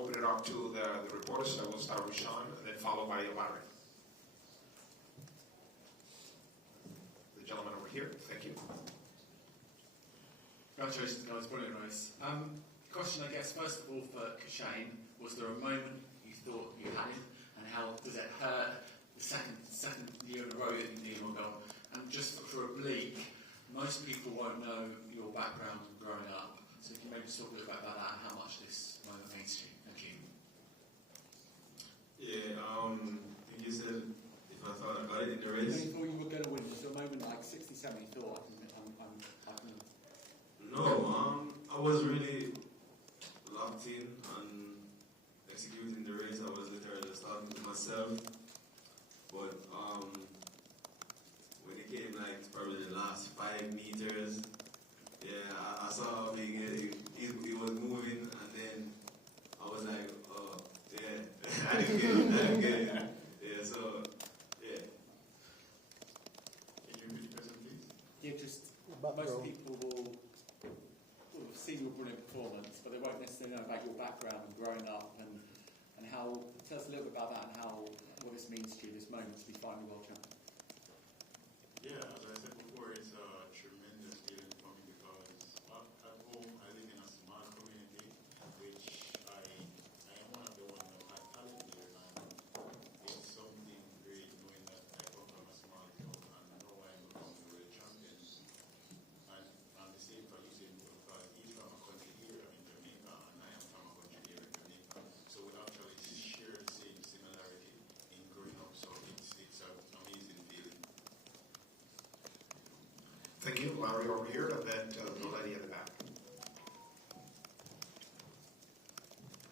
open it up to the reporters. So we'll start with Sean, and then followed by Larry. The gentleman over here. Thank you. Congratulations, guys. Brilliant race. Question, I guess, first of all for Kashane, was there a moment you thought you had it, and how does it hurt the second year in a row that you will go? And just for Oblique, most people won't know your background growing up, so if you maybe talk a little bit about that and how much this moment means to you. Thank you. Yeah, I think you said if I thought I got it in the race. You thought you were going to win. Was there a moment like 67 you thought I can... No, I was really locked in on executing the race. I was literally just talking to myself. But when it came like probably the last 5 meters, yeah, I saw he was moving, and then I was like, oh, yeah, I didn't get it. Yeah, so, yeah. Can you repeat the question, please? Yeah, just most people will have seen your brilliant performance, but they won't necessarily know about your background and growing up and how. Tell us a little bit about that and what this means to you, this moment to be finally world champion. Yeah, as I said before, it's a tremendous feeling for me because at home I live in a small community, which I am one of the ones that had talent here, and it's something great knowing that I come from a small town and know I'm becoming the world champion. And the same for Usain Bolt because he's from a country here in Jamaica and I am from a country here in Jamaica. So we actually share the same similarity in growing up. So it's an amazing feeling. Thank you, Larry over here, and then the lady in the back.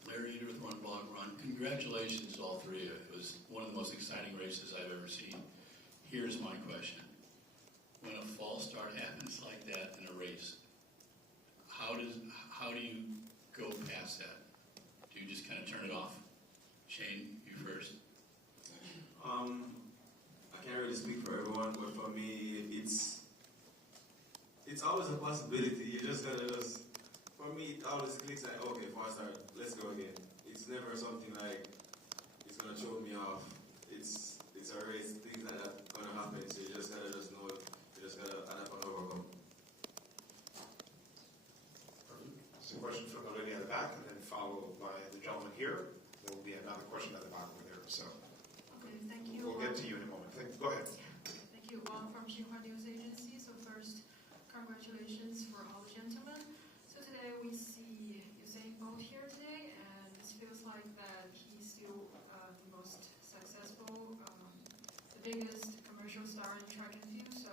Larry Eater with Run Blog Run. Congratulations to all three of you. It was one of the most exciting races I've ever seen. Here's my question. When a false start happens like that in a race, how do you go past that? Do you just kind of turn it off? Shane, you first. I can't really speak for everyone, but for me, it's always a possibility. You just gotta for me, it always clicks like, okay, false start, let's go again. It's never something like it's gonna choke me off. It's a race, things like that gonna happen. So you just gotta know it. You just gotta adapt and overcome. It's a question from the lady at the back, and then followed by the gentleman here. There will be another question at the back over there. So okay, thank you. We'll get to you in a moment. Go ahead. Thank you. From Xinhua News Agency. So first, congratulations for all the gentlemen. So today we see Usain Bolt here today, and it feels like that he's still the most successful, the biggest commercial star in track and field. So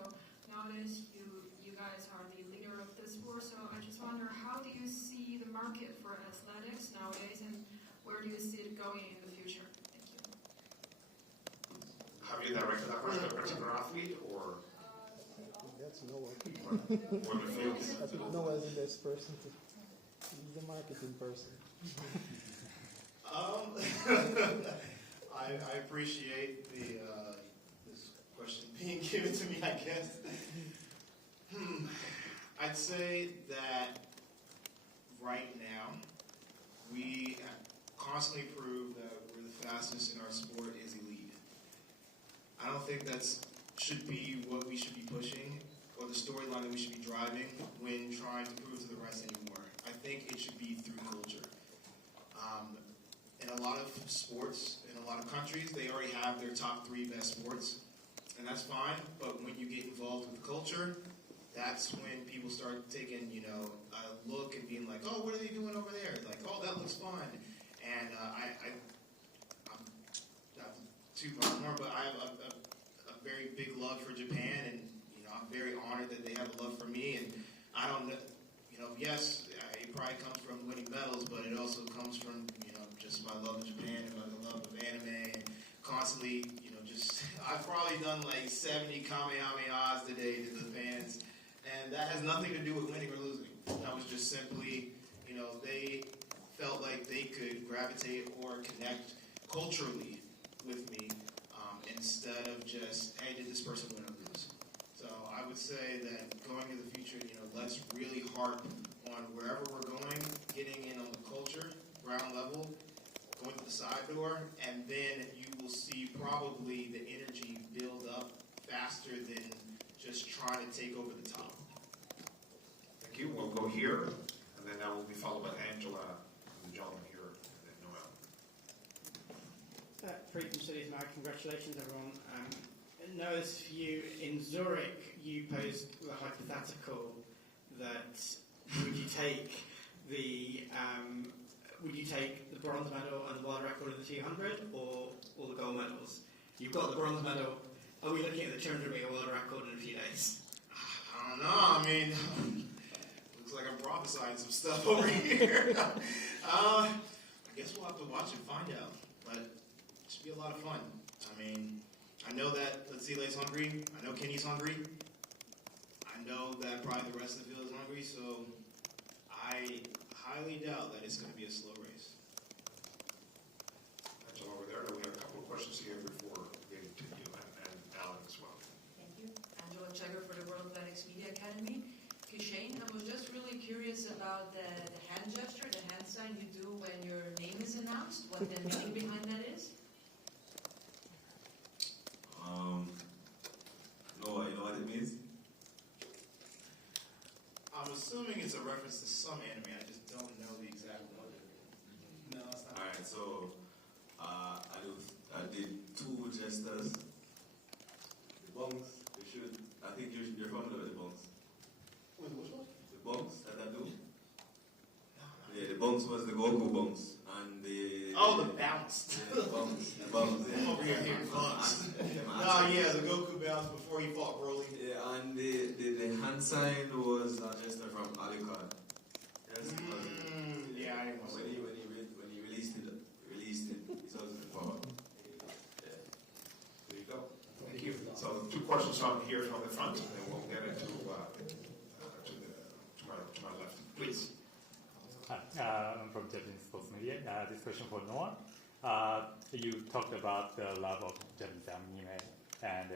nowadays you guys are the leader of the sport. So I just wonder, how do you see the market for athletics nowadays, and where do you see it going in the future? Thank you. Have you directed that question to a particular athlete or? That's Noah. Or the field? I think Noah is the best person he's the marketing person. I appreciate this question being given to me, I guess. I'd say that right now we constantly prove that we're the fastest in our sport is elite. I don't think that's should be what we should be pushing or the storyline that we should be driving when trying to prove to the rest anymore. I think it should be through culture. In a lot of sports, in a lot of countries, they already have their top 3 best sports, and that's fine, but when you get involved with culture, that's when people start taking, a look and being like, oh, what are they doing over there? Like, oh, that looks fun. And I'm not too far more, but I have a very big love for Japan, and I'm very honored that they have a love for me. And I don't know, yes, it probably comes from winning medals, but it also comes from just my love of Japan and my love of anime, and constantly, I've probably done like 70 Kamehamehas today to the fans, and that has nothing to do with winning or losing. That was just simply, they felt like they could gravitate or connect culturally with me instead of just, hey, did this person win or lose? So I would say that going into the future, let's really harp on wherever we're going, getting in on the culture, ground level, side door, and then you will see probably the energy build up faster than just trying to take over the top. Thank you. We'll go here, and then that will be followed by Angela, and the gentleman here, and then Noel. Freedom Cities, Mark, congratulations everyone. Notice for you, in Zurich, you posed the hypothetical that would you take the bronze medal and the world record in the 200 or all the gold medals? You've got the bronze medal. Are we looking at the 200 meter world record in a few days? I don't know. I mean, looks like I'm prophesying some stuff over here. I guess we'll have to watch and find out. But it should be a lot of fun. I mean, I know that Letsile's hungry. I know Kenny's hungry. I know that probably the rest of the field is hungry. So I highly doubt that it's going to be a slow race. Angela, over there, we have a couple of questions here before getting to you and Alan as well. Thank you. Angela Checker for the World Athletics Media Academy. Shane, I was just really curious about the hand gesture, the hand sign you do when your name is announced, what the meaning behind that is? No, you know what it means? I'm assuming it's a reference to some anime. I just don't know the exact one. No, it's not. Alright, so I did two gestures. The bunks, I think you're familiar with the bunks. Wait, which one? The bunks that I do? Yeah, the bunks was the Goku bunks. And the... Oh, the bounce. Yeah, the bunks. The bunks. I'm over here hearing bunks. No, yeah, the Goku bounce before he fought Broly. Yeah, and the hand sign was a gesture from Alicard. Yes, yeah, I didn't want to say when he released it, it's also the power. Yeah. There you go. Thank you. So two questions here from the front, and then we'll get into to my left. Please. I'm from Japanese Sports Media. This question for Noah. You talked about the love of Japanese anime, and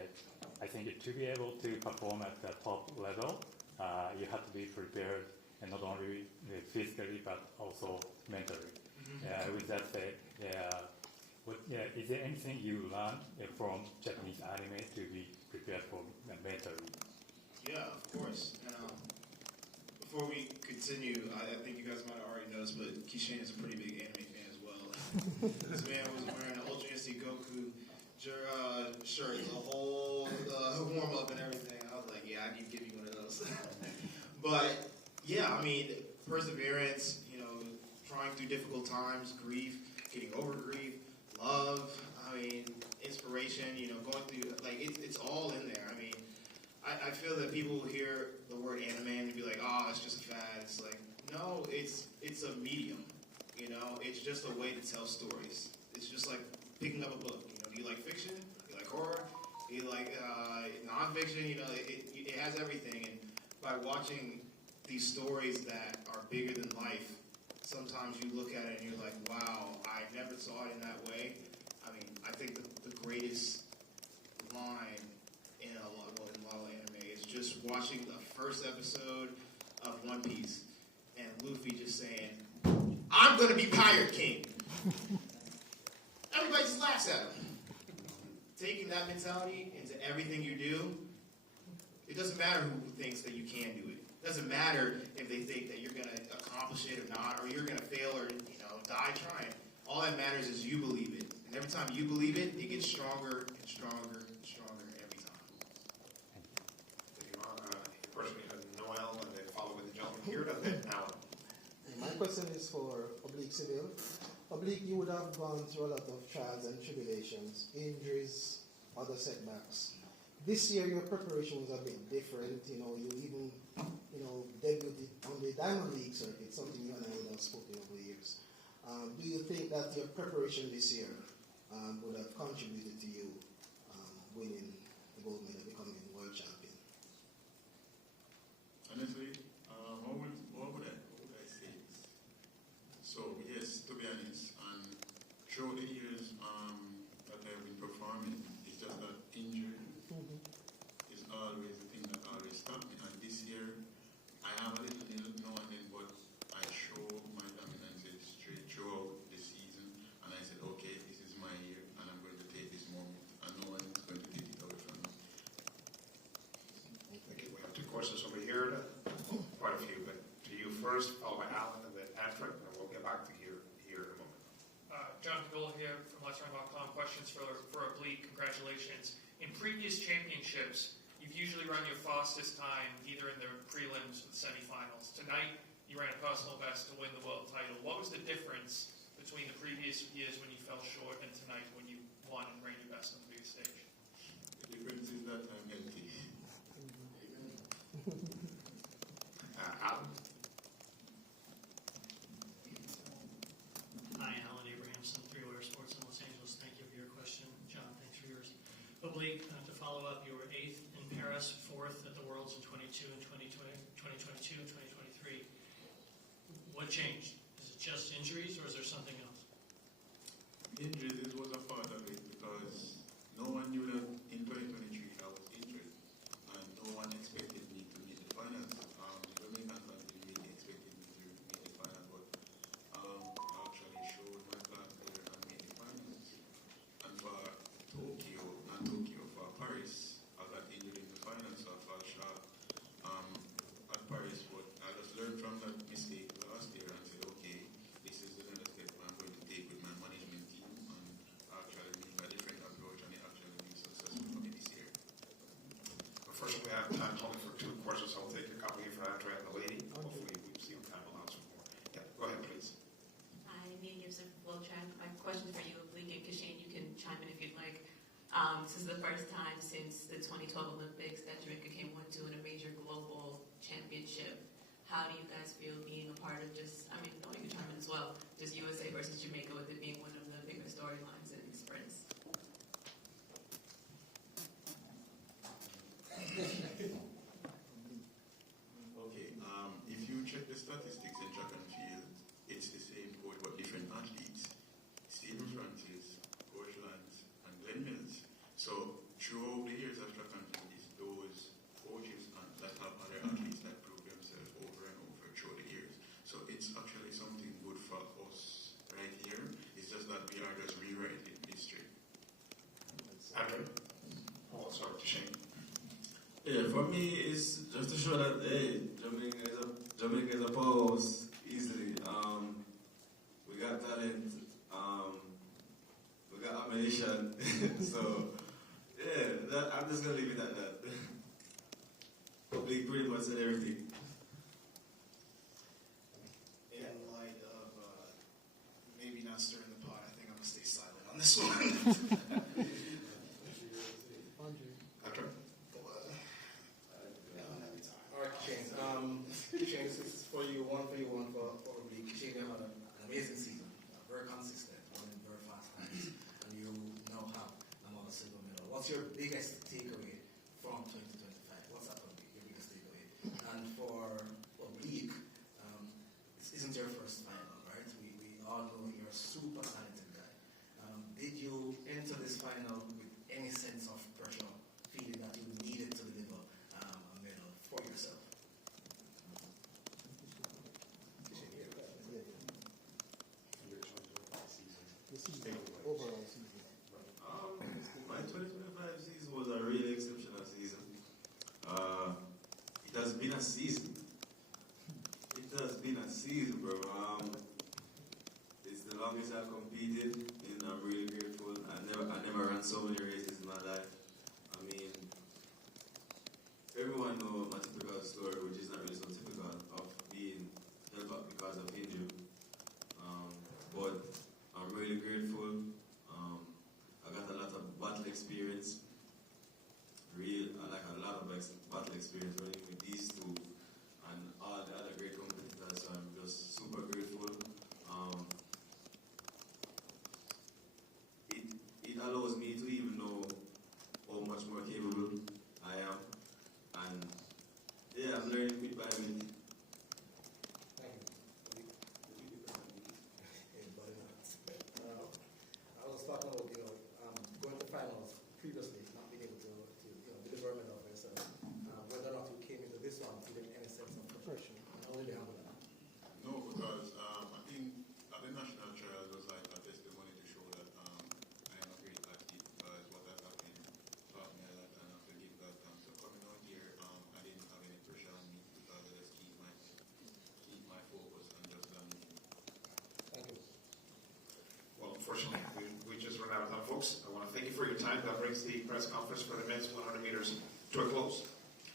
I think to be able to perform at the top level, you have to be prepared, and not only physically but also mentally. With that said, is there anything you learned from Japanese anime to be prepared for mentally? Yeah, of course. Before we continue, I think you guys might have already noticed, but Kishin is a pretty big anime fan as well. This man was wearing an Ultra Instinct Goku shirt, the whole warm-up and everything. I was like, yeah, I can give you one of those. But, yeah, I mean, perseverance, trying through difficult times, grief, getting over grief, love, inspiration, going through, it's all in there. I mean, I feel that people will hear the word anime and be like, oh, it's just a fad. It's like, no, it's a medium. It's just a way to tell stories. It's just like picking up a book. Do you like fiction? Do you like horror? Do you like nonfiction? It has everything. And by watching these stories that are bigger than life, sometimes you look at it and you're like, wow, I never saw it in that way. I think the greatest line in a lot of anime is just watching the first episode of One Piece and Luffy just saying, I'm going to be Pirate King. Everybody just laughs at him. Taking that mentality into everything you do, it doesn't matter who thinks that you can do it. It doesn't matter if they think that you're going to accomplish it or not, or you're going to fail or die trying. All that matters is you believe it. And every time you believe it, it gets stronger and stronger and stronger every time. Thank you. Question we had Noel, and then follow with the gentleman here, and then Alan. My question is for Oblique Seville. Oblique, you would have gone through a lot of trials and tribulations, injuries, other setbacks. This year, your preparation was a bit different. You even, debuted on the Diamond League circuit, something you and I would have spoken over the years. Do you think that your preparation this year would have contributed to you winning the gold medal, becoming world champion? Honestly, what would I say? So yes, to be honest, and throughout the years that I've been performing, it's just that injury is always the thing that always stopped me. And this year, I have a little now and then, but I show my dominance straight throughout the season, and I said, questions for Oblique. Congratulations. In previous championships, you've usually run your fastest time either in the prelims or the semifinals. Tonight, you ran a personal best to win the world title. What was the difference between the previous years when you fell short and tonight when you won and ran your best on the big stage? The difference is that I'm healthy. Alan? Hi, Alan Abrahamson, Three Wire Sports in Los Angeles. Thank you for your question. John, thanks for yours. Oblique, to follow up, you were 8th in Paris, 4th at the Worlds in 2022 and 2023. What changed? Is it just injuries or is there something else? Injuries was a part of it because no one knew that in 2023 I was injured and no one expected me to make the finals. Jamaican fans didn't really expect me to make the finals, but I actually showed my class there and made the finals. And for Paris, I got injured in the finals, so I fell short at Paris. But I just learned from that mistake last year and said, okay, this is another step I'm going to take with my management team and actually make a different approach, and it actually been successful for me this year. Unfortunately, we have time only for 2 questions, so I'll take a couple here for Andrea and the lady. Hopefully, we see time allows for more. Yeah, go ahead, please. Hi, Mia Gibson from World Track. My question for you, Oblique and Kashane, you can chime in if you'd like. This is the first time since the 2012 Olympics that Jamaica came to in a major global championship. How do you guys feel being a part of just, you can chime in as well, just USA versus Jamaica with it being one of the bigger storylines in sprints? Okay, if you check the statistics in track and field, it's the same code but different athletes. Stephen Francis, Coach Lyles, and Glenn Mills. So throughout the years of track and field, it's those coaches that have other athletes that prove themselves over and over through the years. So it's actually something good for us right here. It's just that we are just rewriting history. Andrea? Oh, sorry, Shane. Yeah, for me, it's just to show that, hey, Jamaica is a powerhouse easily. We got talent, we got ammunition. So, yeah, I'm just going to leave it at that. Public pretty much said everything. In light of maybe not stirring the pot, I think I'm going to stay silent on this one. Andrea? All right, Shane. Shane, this is for you, one for Oblique. Shane, you had an amazing season, very consistent, running very fast times, and you now have another silver medal. What's your biggest takeaway from 2025? What's that going to be, your biggest takeaway? And for Oblique, this isn't your first final, right? We all know you're a super talented guy. Did you enter this final with any sense of pressure, feeling that you needed to deliver a medal for yourself? Overall season. My 2025 season was a really exceptional season. It has been a season. It has been a season, bro. It's the longest I've competed, and I'm really grateful. I never ran so many races in my life. I mean, everyone knows my typical story, which is not really so typical, of being held back because of injury. But I'm really grateful. I got a lot of battle experience. A lot of battle experience running with these two and all the other great competitors. So I'm just super grateful. It allows me to even know how much more capable I am, and yeah, I'm learning bit by bit. I was talking about, going to finals previously. press conference for the men's 100 meters to a close.